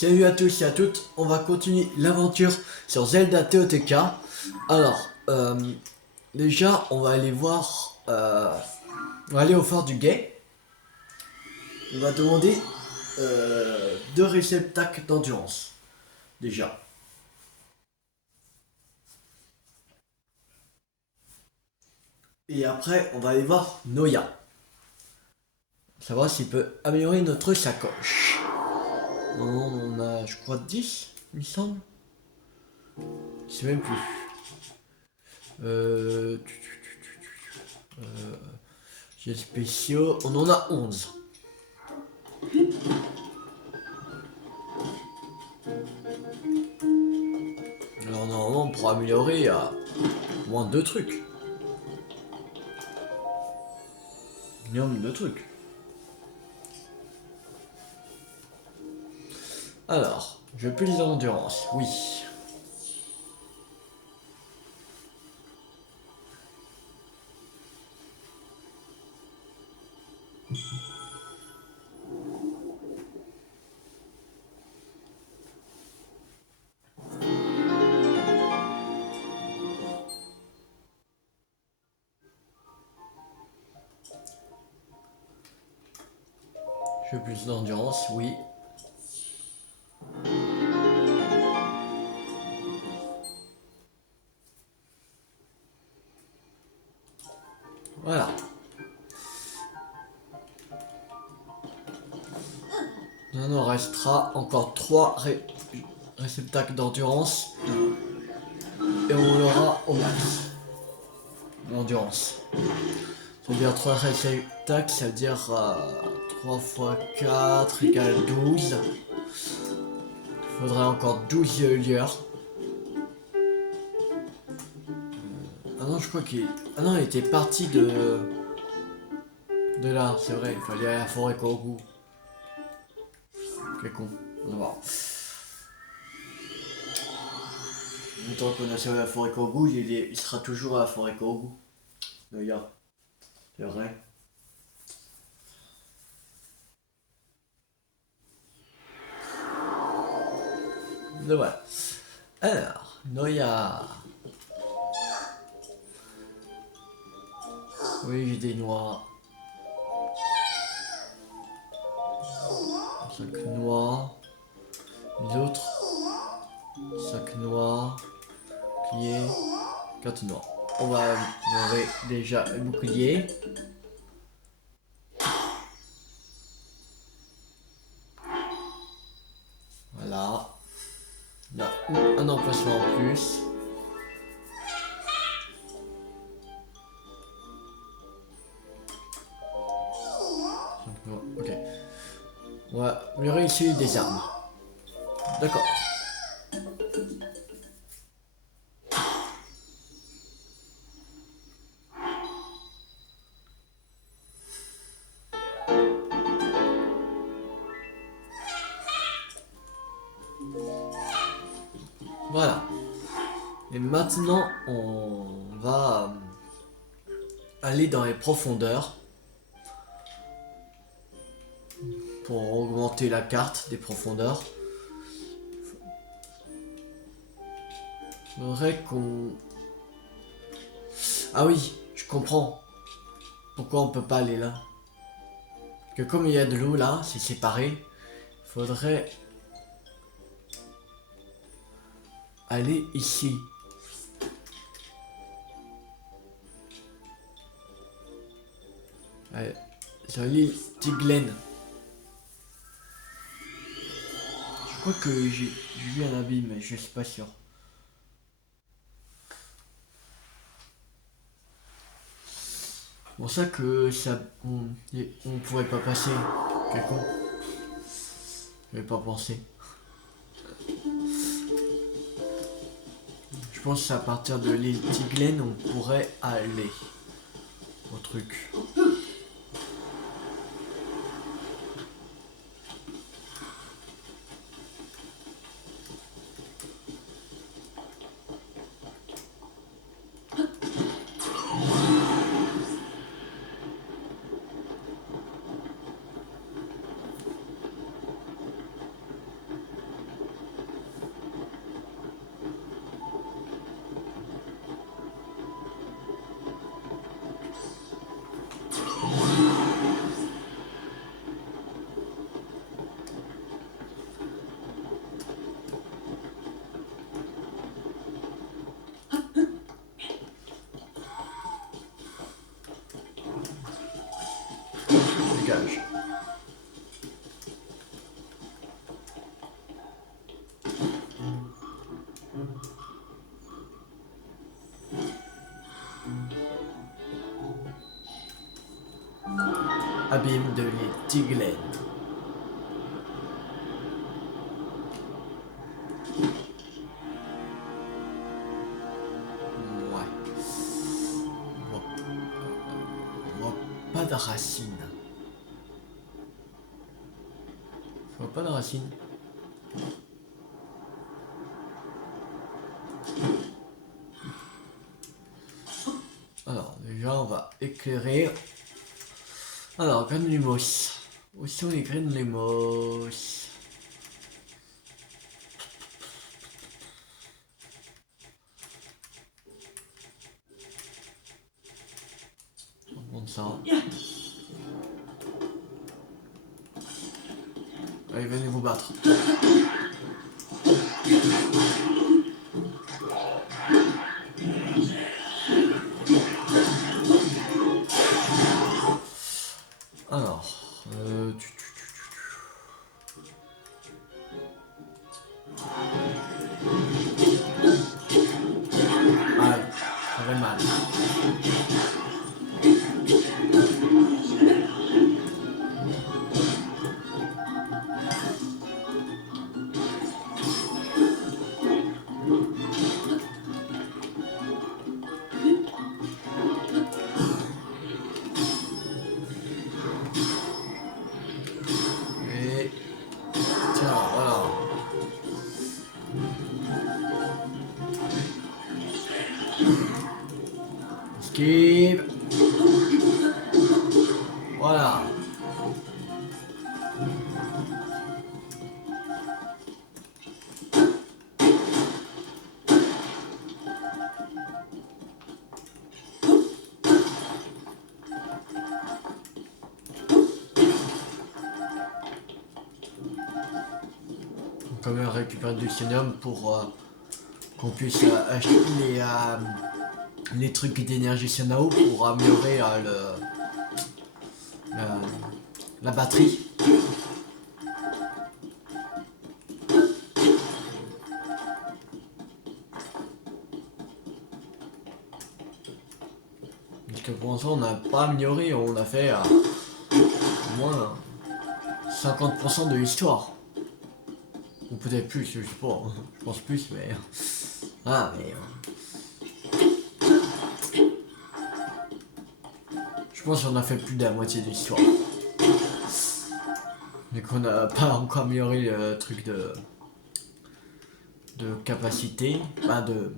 Salut à tous et à toutes, on va continuer l'aventure sur Zelda TOTK. Alors, déjà, on va aller voir, on va aller au fort du guet. On va demander deux réceptacles d'endurance, déjà. Et après, on va aller voir Noya, savoir s'il peut améliorer notre sacoche. On en a, je crois, 10, il me semble. Je sais même plus. Euh, J'ai spéciaux, on en a 11. Alors normalement, pour améliorer, il y a moins de trucs. Minimum de trucs. Alors, je veux plus d'endurance, oui. Je veux plus d'endurance, oui. Voilà. Il en restera encore 3 réceptacles d'endurance. Et on aura au max. L'endurance. Ça veut dire 3 réceptacles, ça veut dire 3 fois 4 égale 12. Il faudrait encore 12 lieurs. Ah non, je crois qu'il... Ah non, il était parti de là, c'est vrai, il fallait aller à la forêt Kogu. Quel con. On va voir. Tant qu'on a servi à la forêt Kogu, il sera toujours à la forêt Kogu. Regarde. C'est vrai. Donc voilà. Alors, Noya. Oui, j'ai des noix. 5 noix. Les autres. 5 noix. Bouclier. 4 noix. On va améliorer déjà le bouclier. Voilà. Là, un emplacement en plus. Ok. On va améliorer ici des armes. D'accord. Voilà. Et maintenant, on va aller dans les profondeurs pour augmenter la carte des profondeurs. Faudrait qu'on... Ah oui, je comprends. Pourquoi on peut pas aller là? Parce que comme il y a de l'eau là, c'est séparé. Faudrait aller ici. Allez, sur l'île Tiglen. Je crois que j'ai vu un abîme, mais je suis pas sûr. C'est pour ça que ça, on pourrait pas passer. Quel con. J'avais pas pensé. Je pense qu'à partir de l'île Tiglen, on pourrait aller au truc. abîme de l'île Tiglen. Ouais. On voit pas de racines. Je vois pas de racines. Alors, déjà, on va éclairer. Alors, Granulemos. Où sont les Granulemos? On monte ça. Allez, venez vous battre. Alors, aïe, ça fait mal. Et tiens, voilà. Esquive. Voilà. On peut même récupérer du sénium pour qu'on puisse acheter les trucs d'énergie Cyanao pour améliorer la batterie. Parce que pour l'instant on n'a pas amélioré, on a fait au moins 50% de l'histoire. Ou peut-être plus, je sais pas, je pense plus, mais... Ah, mais... Je pense qu'on a fait plus de la moitié de l'histoire. Mais qu'on n'a pas encore amélioré le truc de capacité, bah de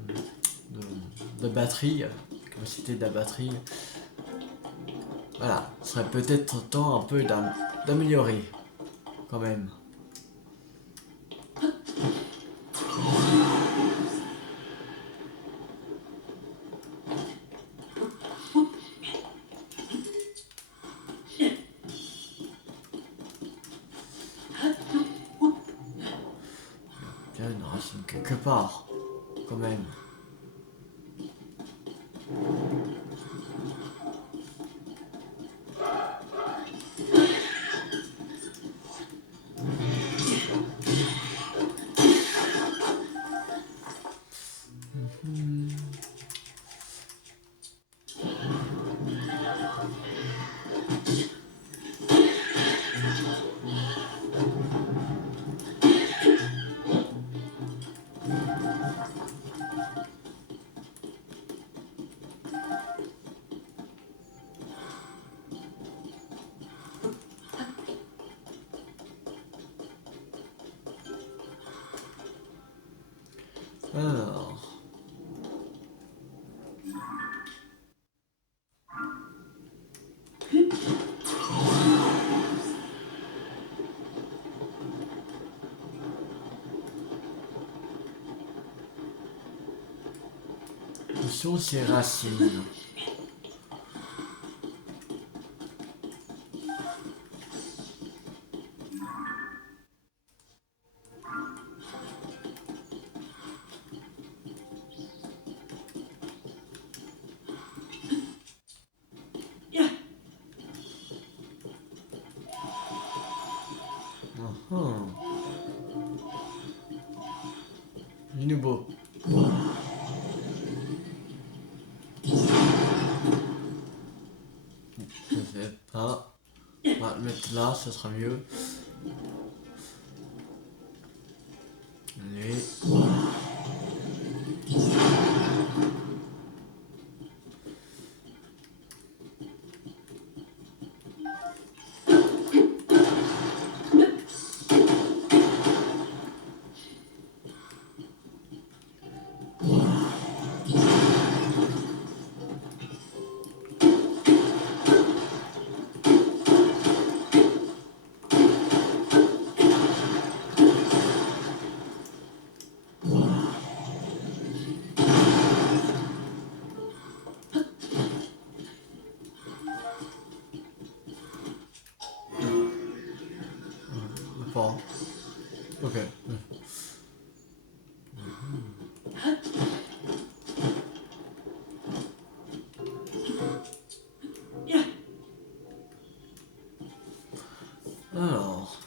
batterie, capacité de la batterie. Voilà, ce serait peut-être temps un peu d'améliorer, quand même. Bien une racine quelque part, quand même. Alors... Où sont ces racines? Nouveau. Je sais pas. là, ça sera mieux. Allez. Pas. Ok. Alors.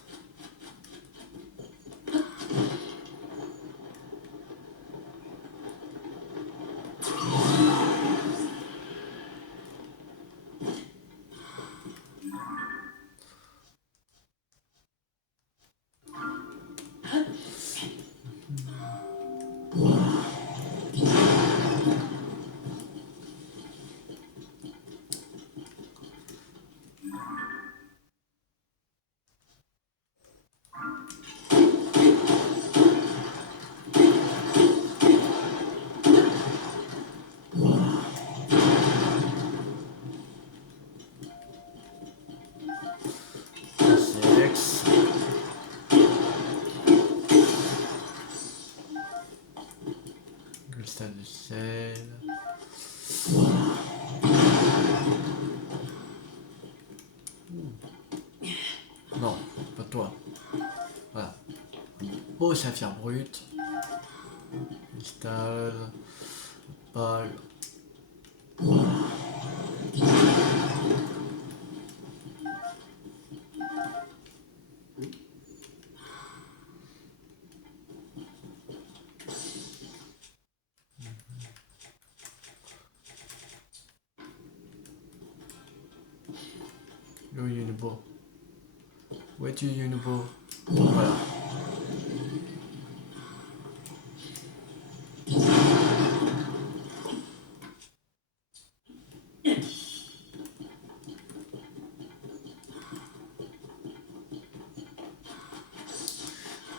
Sex. Cristal de sel. Non, pas toi. Voilà. Beau saphir brut. Cristal. Pâle. Où est Yunubo? Où es-tu, Yunubo? Voilà.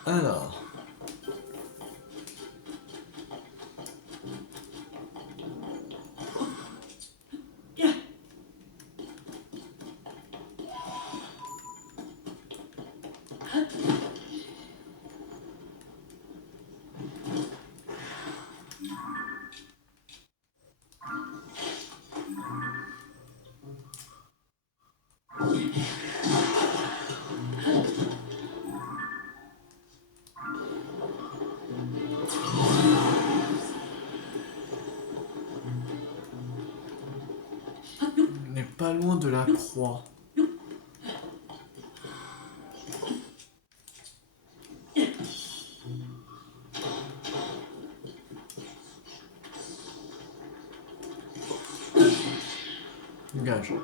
Alors. On n'est pas loin de la croix. Gage.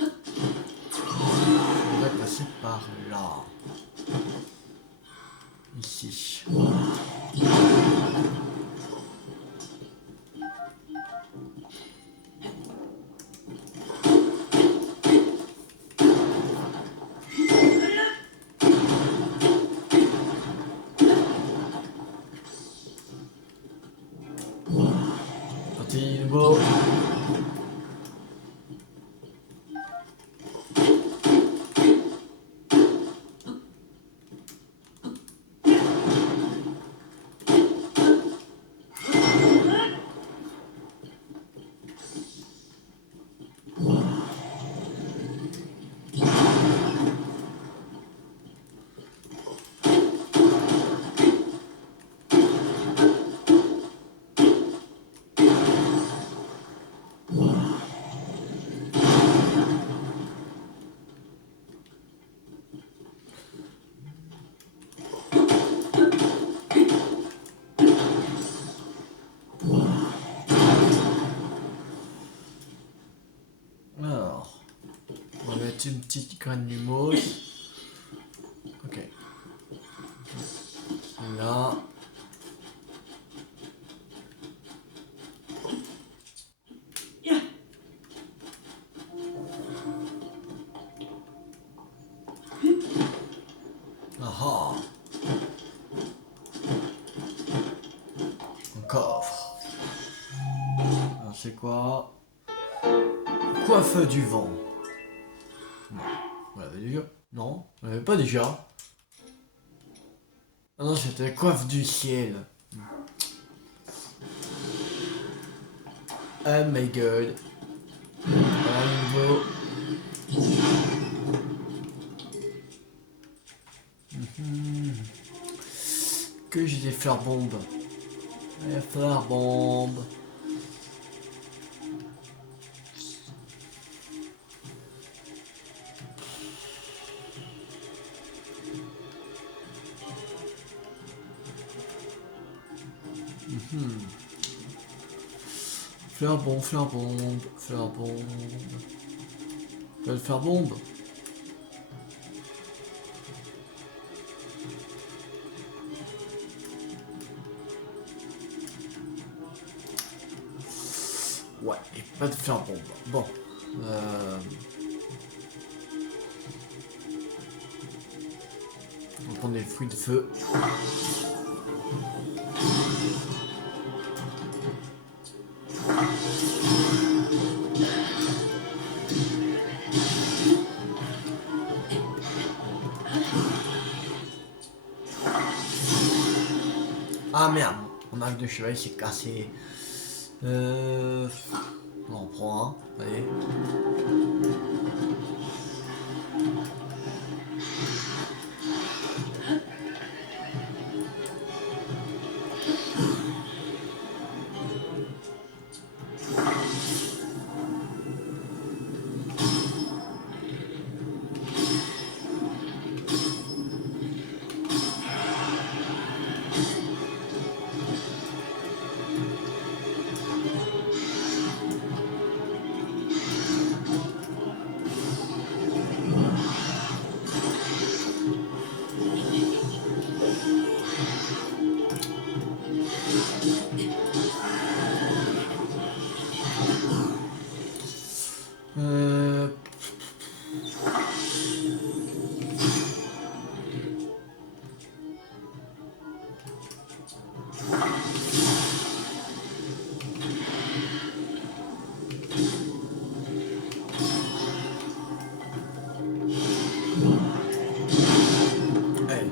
On va passer par là. Ici. Parti, nouveau. mettre une petite graine de mousse. Ok. Là. Ah. Un coffre. Alors c'est quoi? Coiffe du vent. Non. On l'avait déjà? Non, on l'avait pas déjà. Ah non, c'était coiffe du ciel. Oh my god. À nouveau. Que j'ai des fleurs bombes. Les fleurs bombes. Fleurs bombes, fleurs bombes, fleurs bombes. Fleurs bombes. Ouais, et pas de fleurs bombes. Bon. On va prendre des fruits de feu. Ah merde, mon arc de cheval s'est cassé. On en prend un, allez. Allez. Allez.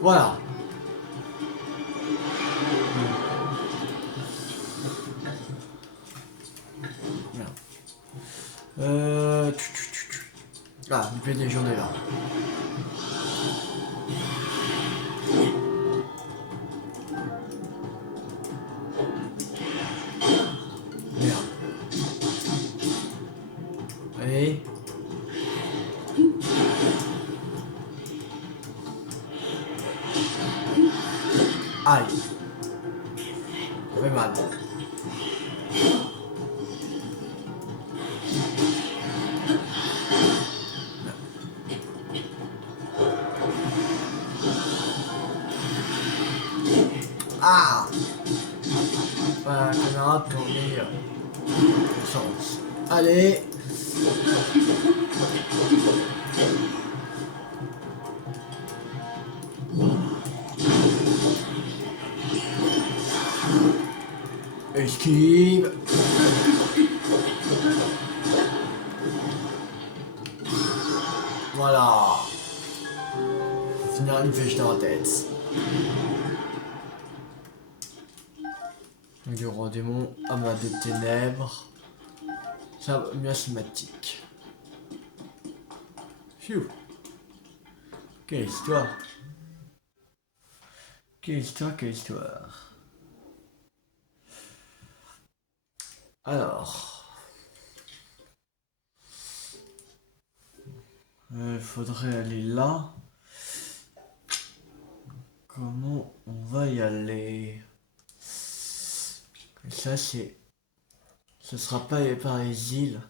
Voilà. Merde. Ah, une pleine journée là. Merde. Allez. Aïe. Ça fait mal. Ah. Caméra tournée. Sens. Allez. Esquive. Voilà. On va finir une flèche dans la tête. Du roi démon, amas des ténèbres. Ça, miasmatique. Phew. Quelle histoire. Quelle histoire, quelle histoire. Alors. Il faudrait aller là. Comment on va y aller? Ça, c'est... Ce sera pas par les îles.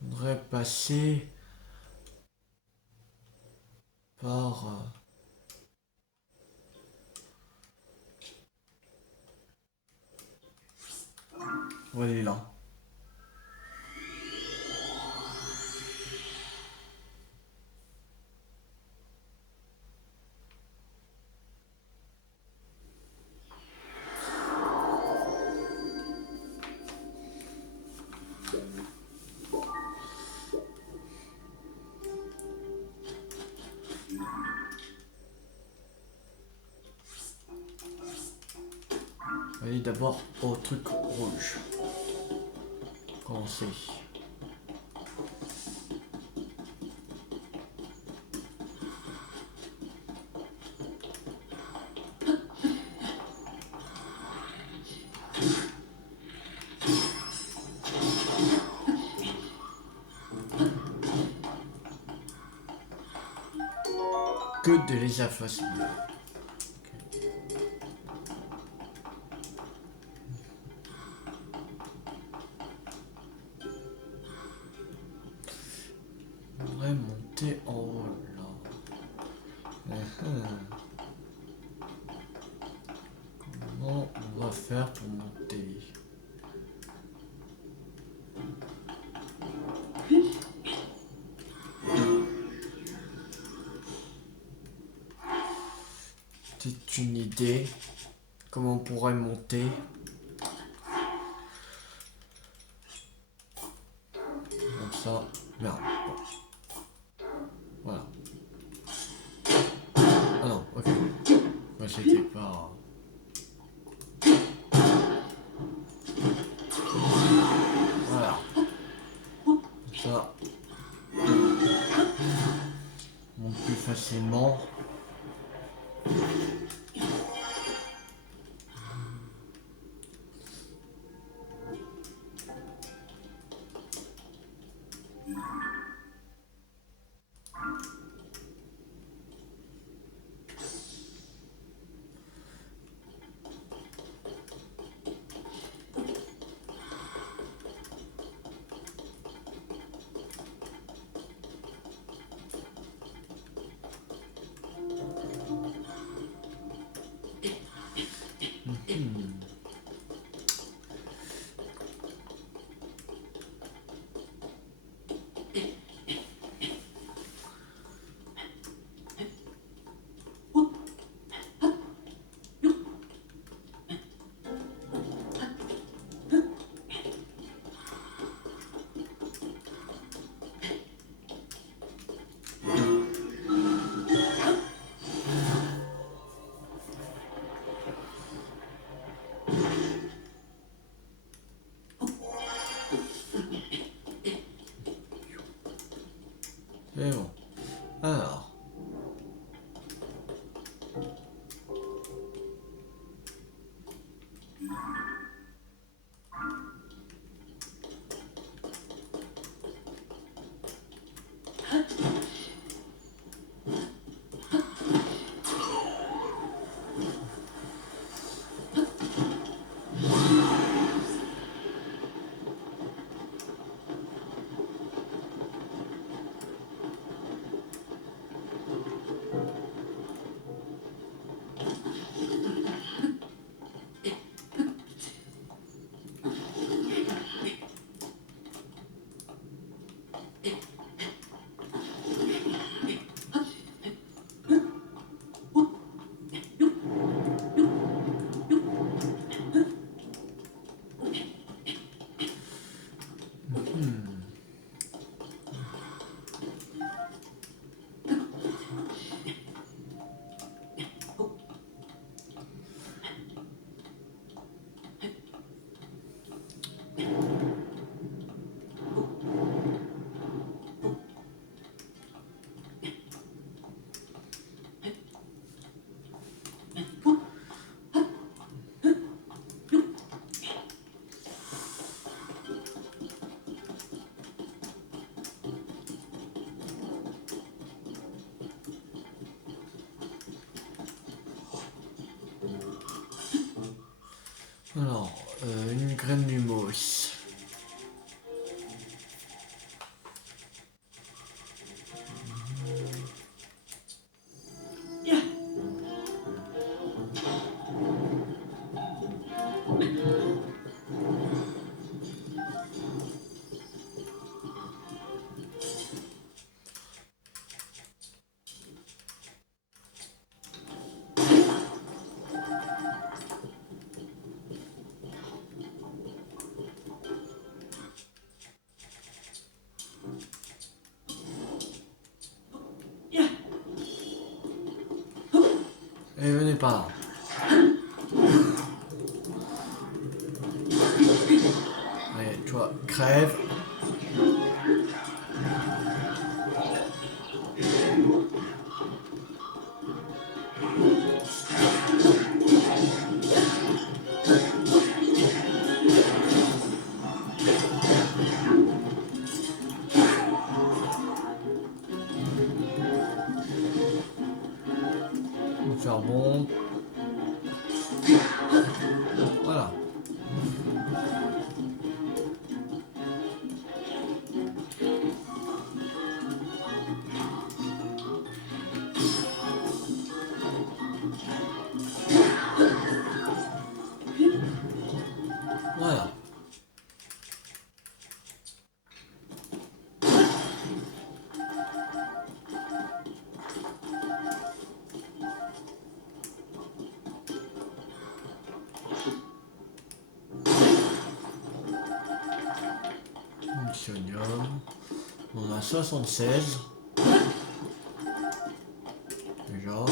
Faudrait passer par... On va aller là. On va aller d'abord au truc rouge. Commencer. Que de les affaires. On devrait monter en haut là. Comment on va faire pour monter? C'est une idée. Comment on pourrait monter? Comme ça. Merde. Voilà. Ah non, ok. Moi c'était pas... Voilà. Comme ça. On monte plus facilement. C'est bon. Alors. Alors, une graine d'humos. Et venez par là. Allez, toi, crève. On va faire bon. Voilà. Voilà. Munitions. On a 76. Déjà.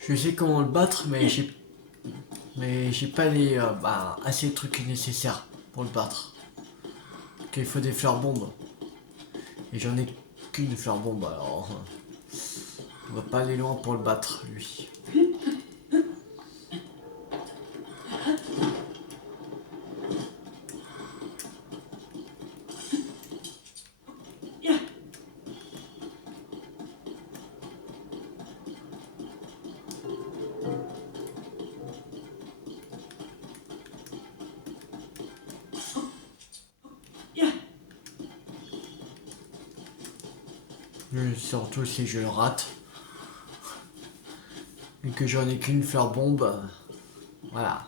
Je sais comment le battre, mais j'ai pas les assez de trucs nécessaires pour le battre. Qu'il faut des fleurs bombes. Et j'en ai qu'une fleur bombe, alors on va pas aller loin pour le battre, lui. Surtout si je le rate. Et que j'en ai qu'une fleur bombe. Voilà.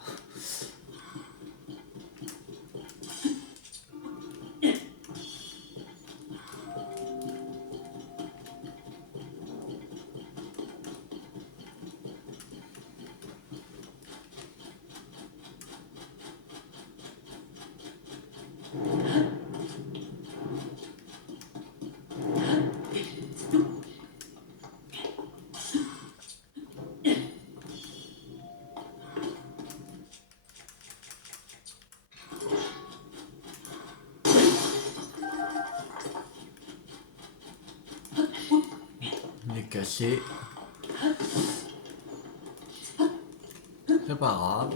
On est cassé. C'est pas grave.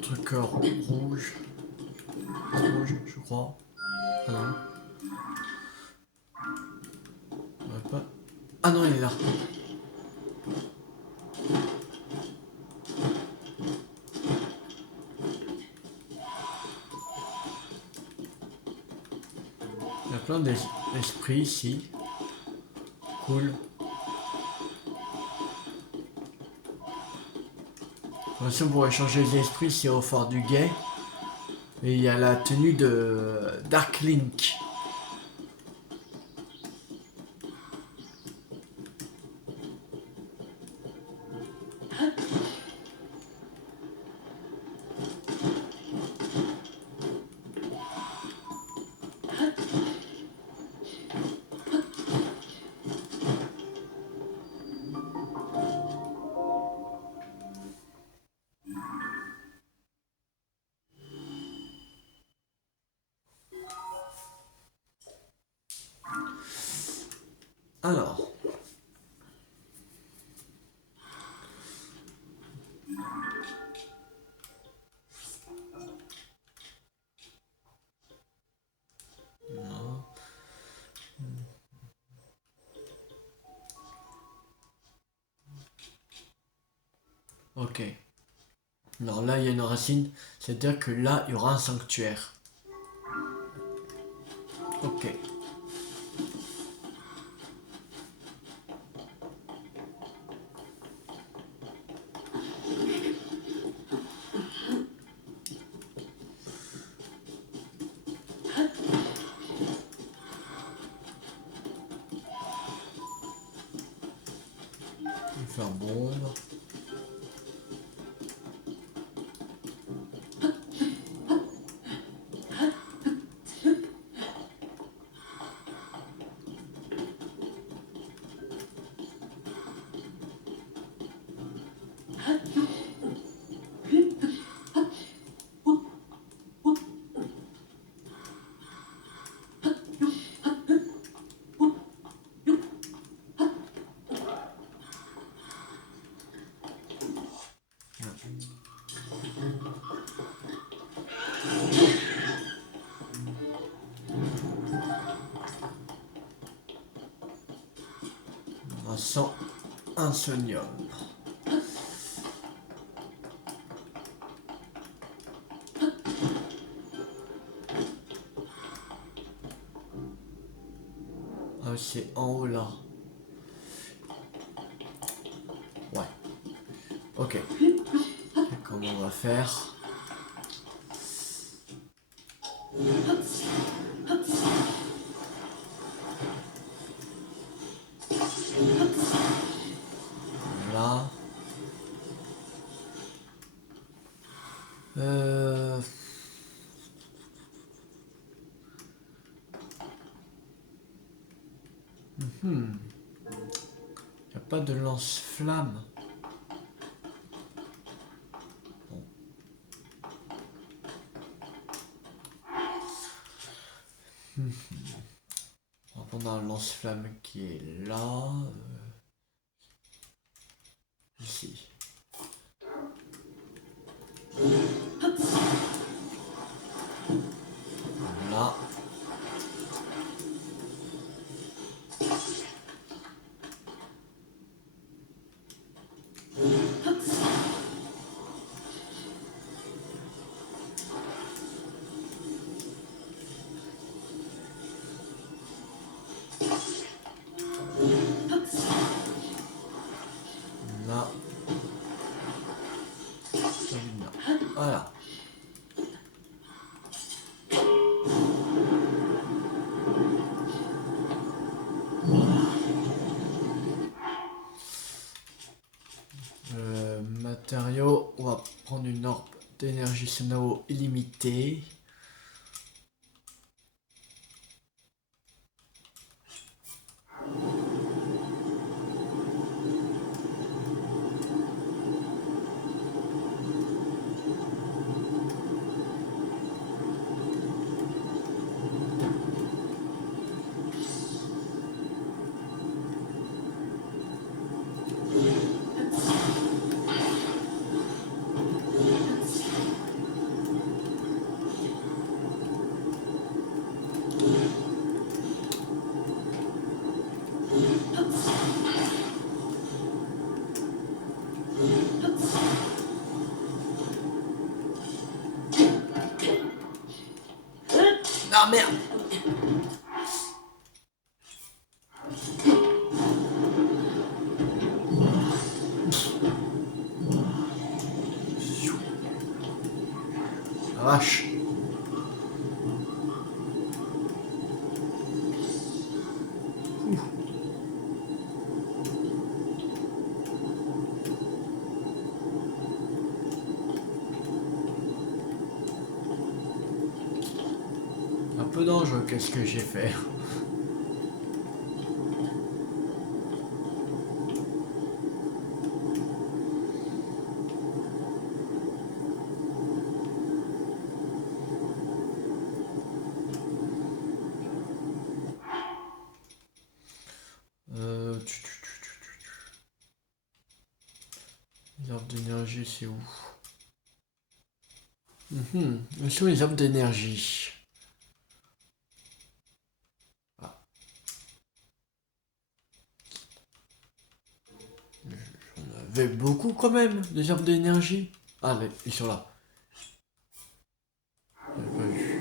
truc rouge. Rouge, je crois. Ah non. Ouais, pas. Ah non, il est là. Il y a plein d'esprits ici. Cool. Attention pour échanger les esprits, c'est au fort du guet. Et il y a la tenue de Dark Link. Alors. Non. Ok. Alors là, il y a une racine. C'est-à-dire que là, il y aura un sanctuaire. Ok. Je vais faire bombe. On sent insomnium. Ah, c'est en haut là. Ouais. Ok. Comment on va faire? Là. Y a pas de lance-flamme. Bon. On va prendre un lance-flamme qui est là. Ici. Là. Là. Voilà. Matériaux, on va prendre une orbe d'énergie sonore illimitée. Ah merde. La vache. Un peu dangereux, qu'est-ce que j'ai fait? Les arbres d'énergie, c'est où? Où sont les arbres d'énergie? Ah, j'en avais beaucoup quand même, des arbres d'énergie. Ah, mais ils sont là. J'avais pas vu.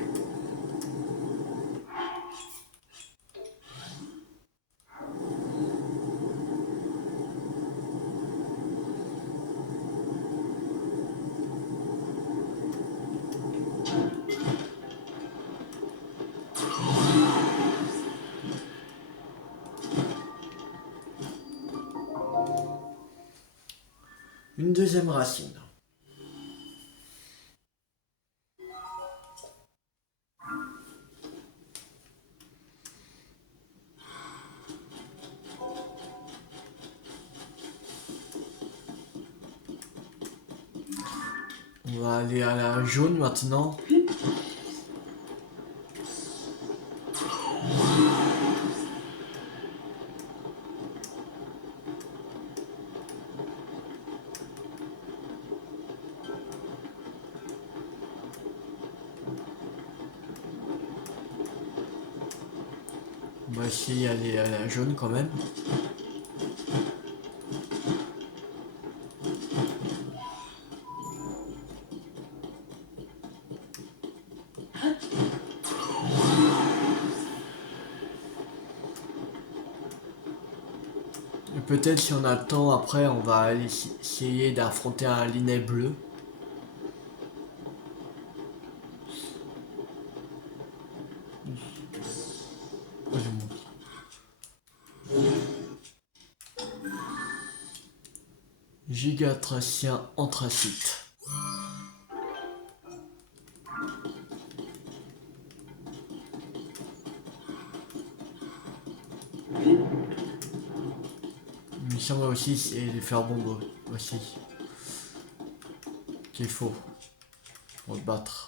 Une deuxième racine. On va aller à la jaune maintenant. On va essayer d'aller à la jaune quand même. Et peut-être si on a le temps après, on va aller essayer d'affronter un linet bleu. Gigatracien anthracite. Il semble aussi c'est les faire bombe aussi. Qu'il faut pour le battre.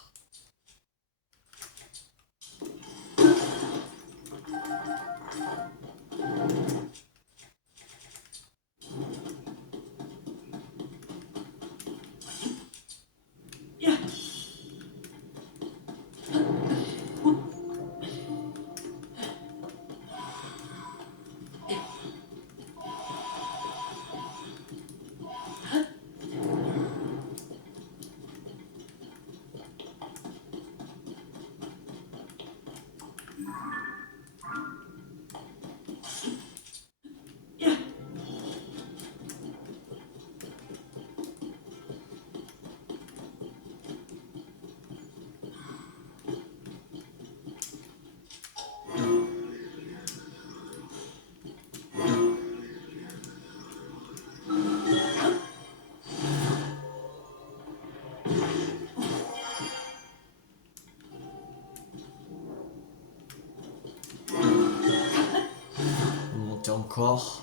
On va monter encore.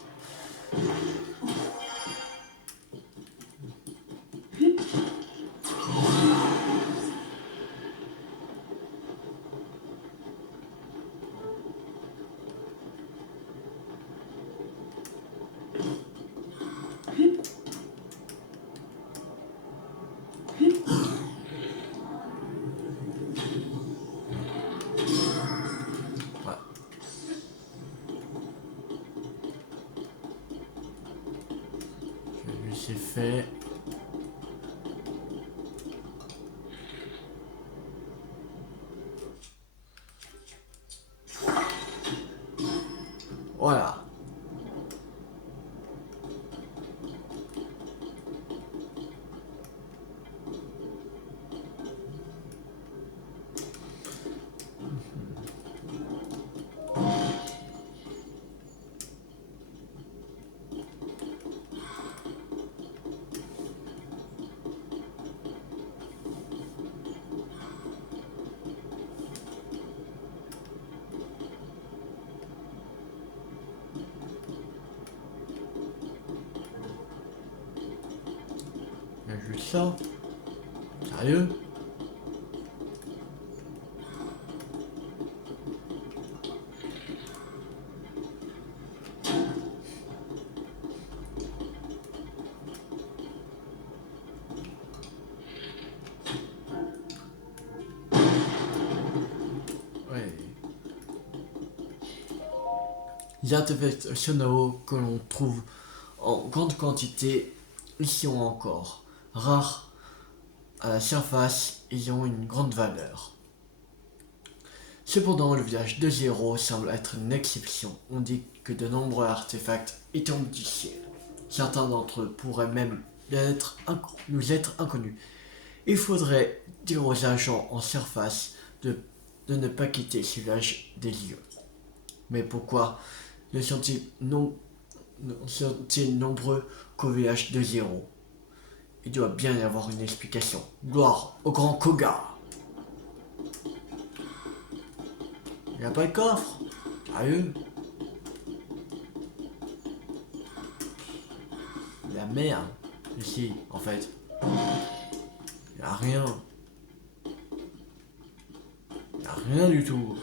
Ouais. Lui c'est fait. Voilà. Il y a juste ça. Sérieux? Ouais. Les artefacts Shonao que l'on trouve en grande quantité ici ou encore rares à la surface, ils ont une grande valeur. Cependant, le village de Zéro semble être une exception. On dit que de nombreux artefacts y tombent du ciel. Certains d'entre eux pourraient même nous être inconnus. Il faudrait dire aux agents en surface de ne pas quitter ce village des lieux. Mais pourquoi ne sont-ils nombreux qu'au village de Zéro? Il doit bien y avoir une explication. Gloire au grand Koga. Il n'y a pas de coffre? Sérieux? La merde. Ici, en fait. Il n'y a rien. Il n'y a rien du tout.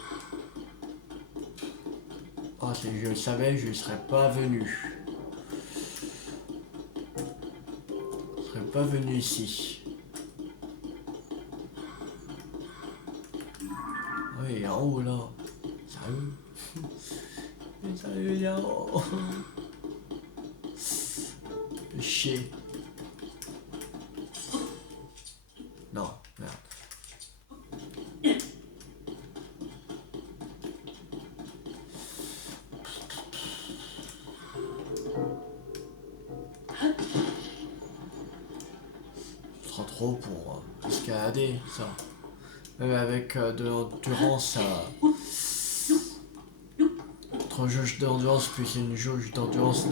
Oh, si je le savais, je ne serais pas venu. Je ne serais pas venu ici. Oui, en haut là. Sérieux? Sérieux, il est en haut. Chier. Non, merde. Ce sera trop pour escalader, ça. Même avec de l'endurance, entre jauge d'endurance plus une jauge d'endurance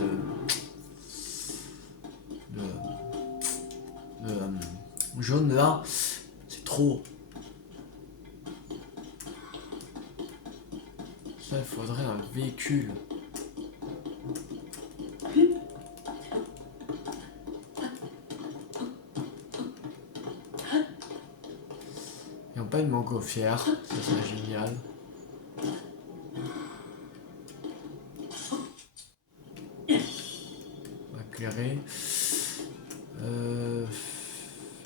jaune là, c'est trop. Ça, il faudrait un véhicule. Ils n'ont pas une montgolfière, ça serait génial. On va éclairer.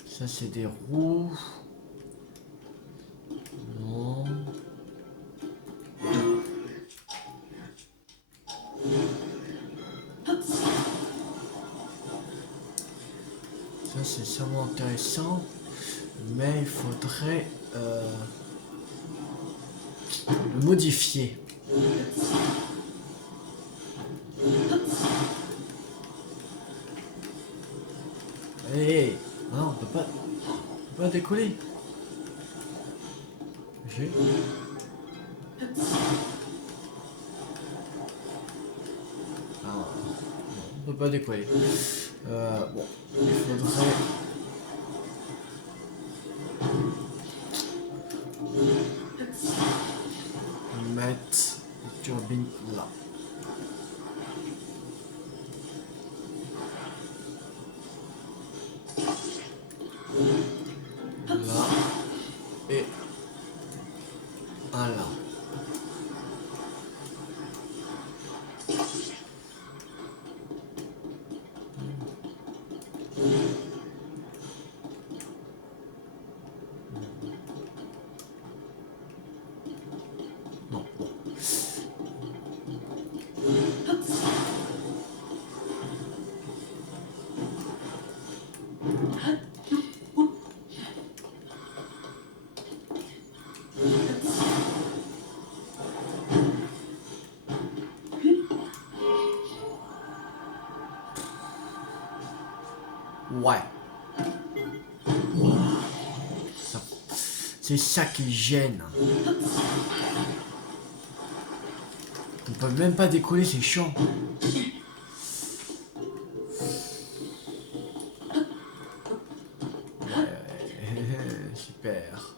Ça c'est des roues. Non. Ça c'est sûrement intéressant. Mais il faudrait le modifier. Hey, non, on peut pas décoller. J'ai. Ah, non, on peut pas décoller. Bon, il faudrait. Mettre une turbine là. Là. Et un là. Non, bon. Ouais. C'est ça qui gêne. On peut même pas décoller ces champs. Ouais, super.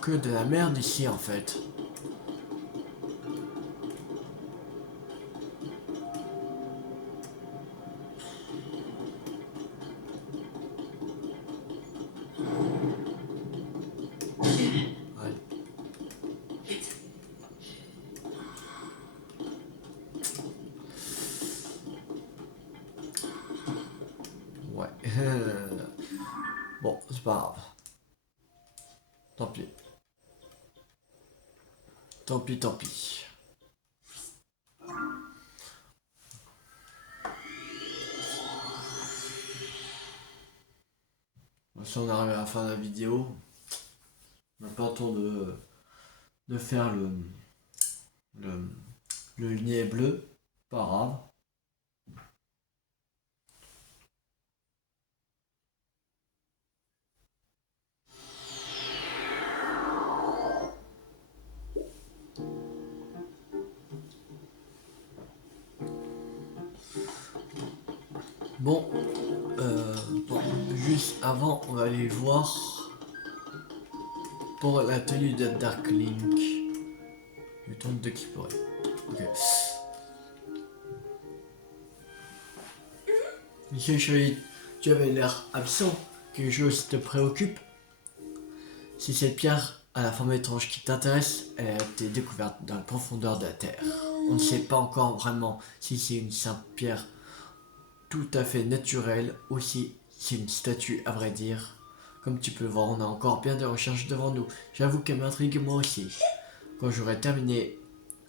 Que de la merde ici en fait. Ouais. Bon, c'est pas grave. Tant pis. Tant pis, tant pis. Si on arrive à la fin de la vidéo, on n'a pas le temps de faire le, le nez bleu. Pas grave. Bon, bon, juste avant, on va aller voir pour la tenue de Dark Link. Je tente d'explorer. Ok. Monsieur Chevalier, tu avais l'air absent. Quelque chose te préoccupe? Si cette pierre a la forme étrange qui t'intéresse, elle a été découverte dans la profondeur de la Terre. On ne sait pas encore vraiment si c'est une simple pierre tout à fait naturelle ou si c'est une statue à vrai dire. Comme tu peux le voir, on a encore bien des recherches devant nous. J'avoue qu'elle m'intrigue moi aussi. Quand j'aurai terminé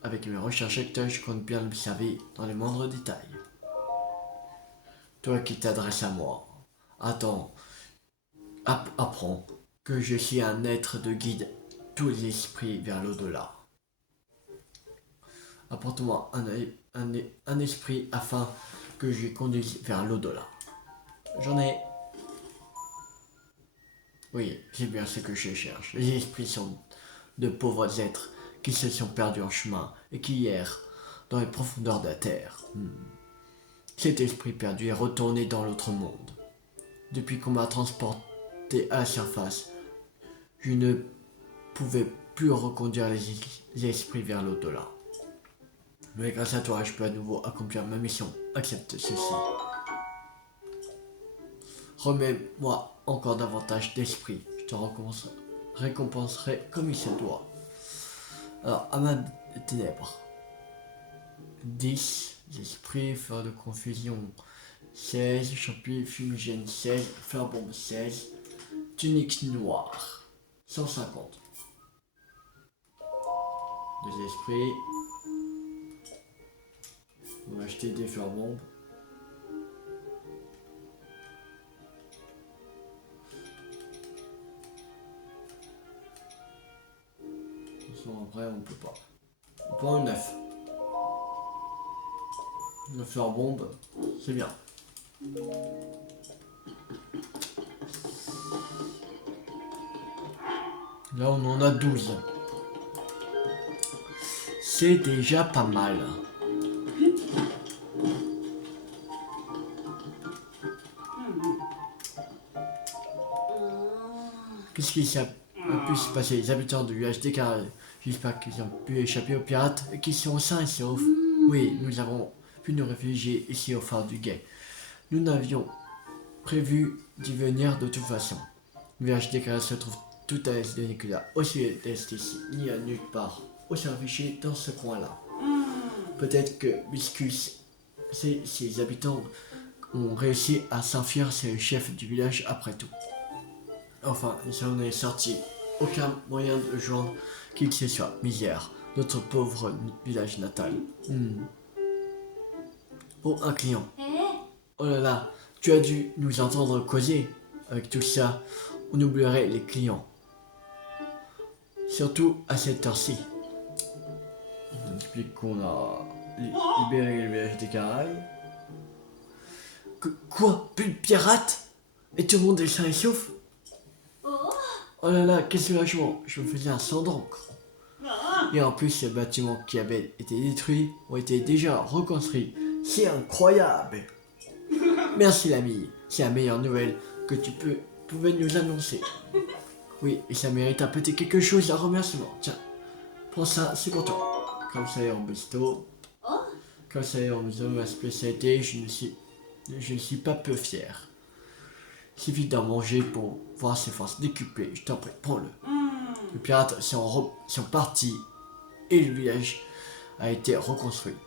avec mes recherches actuelles, je compte bien l'observer dans les moindres détails. Toi qui t'adresses à moi, attends, apprends que je suis un être de guide tous les esprits vers l'au-delà. Apporte-moi un esprit afin que je conduise vers l'au-delà. J'en ai. Oui, c'est bien ce que je cherche. Les esprits sont de pauvres êtres qui se sont perdus en chemin et qui errent dans les profondeurs de la terre. Cet esprit perdu est retourné dans l'autre monde. Depuis qu'on m'a transporté à la surface, je ne pouvais plus reconduire les esprits vers l'au-delà. Mais grâce à toi, je peux à nouveau accomplir ma mission. Accepte ceci. Remets-moi encore davantage d'esprit. Je te récompenserai comme il se doit. Alors, amas des ténèbres. 10. Esprits, fleur de confusion. 16. Champignon fumigène. 16. Fleur bombe. 16. Tunique noire. 150. Des esprits. On va acheter des fleurs bombes. Après, on peut pas. On prend un 9. Une fleur bombe, c'est bien. Là, on en a 12. C'est déjà pas mal. Qu'est-ce qui a pu se passer? Les habitants du village déclaré. J'espère qu'ils ont pu échapper aux pirates et qu'ils sont sains et saufs. Oui, nous avons pu nous réfugier ici au phare du Guet. Nous n'avions prévu d'y venir de toute façon. Le village déclaré se trouve tout à l'est de Nicolas, au sud-est ici, ni à nulle part, au fichier dans ce coin-là. Peut-être que Viscus, ses habitants ont réussi à s'enfuir, c'est le chef du village après tout. Enfin, ça en est sorti. Aucun moyen de joindre qui que ce soit. Misère. Notre pauvre village natal. Oh, un client. Oh là là, tu as dû nous entendre causer. Avec tout ça, on oublierait les clients. Surtout à cette heure-ci. On explique qu'on a libéré le village des Caraïbes. Quoi? Plus de pirates? Et tout le monde est sain et sauf? Oh là là, quel soulagement! Je me faisais un sang d'encre. Et en plus, les bâtiments qui avaient été détruits ont été déjà reconstruits. C'est incroyable! Merci l'ami, c'est la meilleure nouvelle que tu pouvais nous annoncer. Oui, et ça mérite un petit quelque chose, un remerciement. Tiens, prends ça, c'est pour toi. Comme ça est en besto. Comme ça est en ma spécialité, je ne suis pas peu fier. Il suffit d'en manger pour voir ses forces décuplées. Je t'en prie, prends-le. Les pirates sont partis et le village a été reconstruit.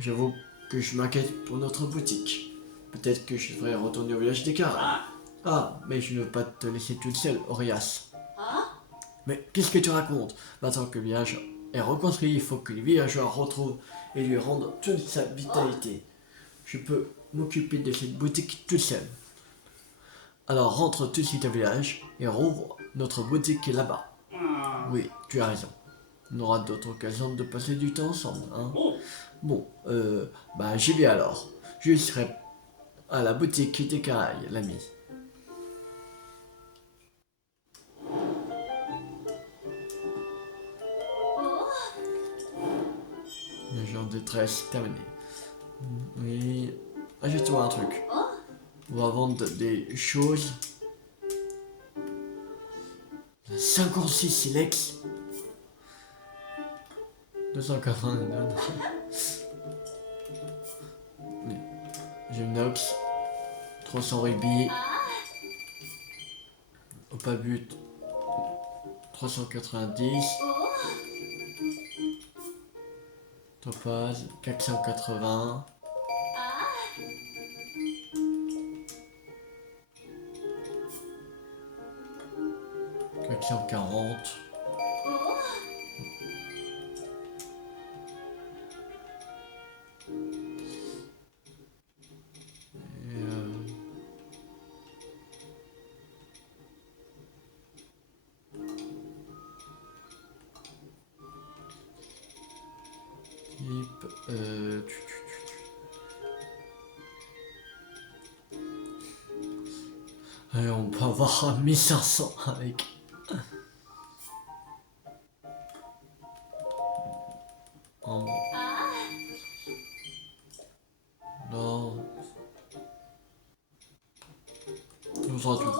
J'avoue que je m'inquiète pour notre boutique. Peut-être que je devrais retourner au village des Caraïbes. Ah, mais je ne veux pas te laisser toute seule, Orias. Mais qu'est-ce que tu racontes? Maintenant que le village est reconstruit, il faut que les villageois retrouvent et lui rendent toute sa vitalité. Je peux m'occuper de cette boutique tout seul. Alors rentre tout de suite au village et rouvre notre boutique qui est là-bas. Oui, tu as raison. On aura d'autres occasions de passer du temps ensemble, hein. Bon, j'y vais alors. Je serai à la boutique des Caraïbes, l'ami. Le genre de détresse terminé. Oui. Achète-toi un truc. On va vendre des choses. 56 silex. 289. Gymnox. 300 rubis. Opabut. 390. Topaz. 480. 440. Allez, on peut avoir 1500 avec. Non. On s'en tout.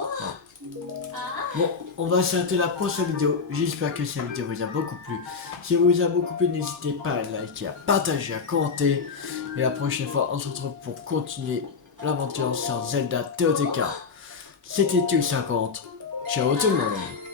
Bon, on va s'arrêter là pour cette vidéo. J'espère que cette vidéo vous a beaucoup plu. Si elle vous a beaucoup plu, n'hésitez pas à liker, à partager, à commenter. Et la prochaine fois, on se retrouve pour continuer l'aventure sur Zelda TOTK. C'était Tu50. Ciao tout le monde.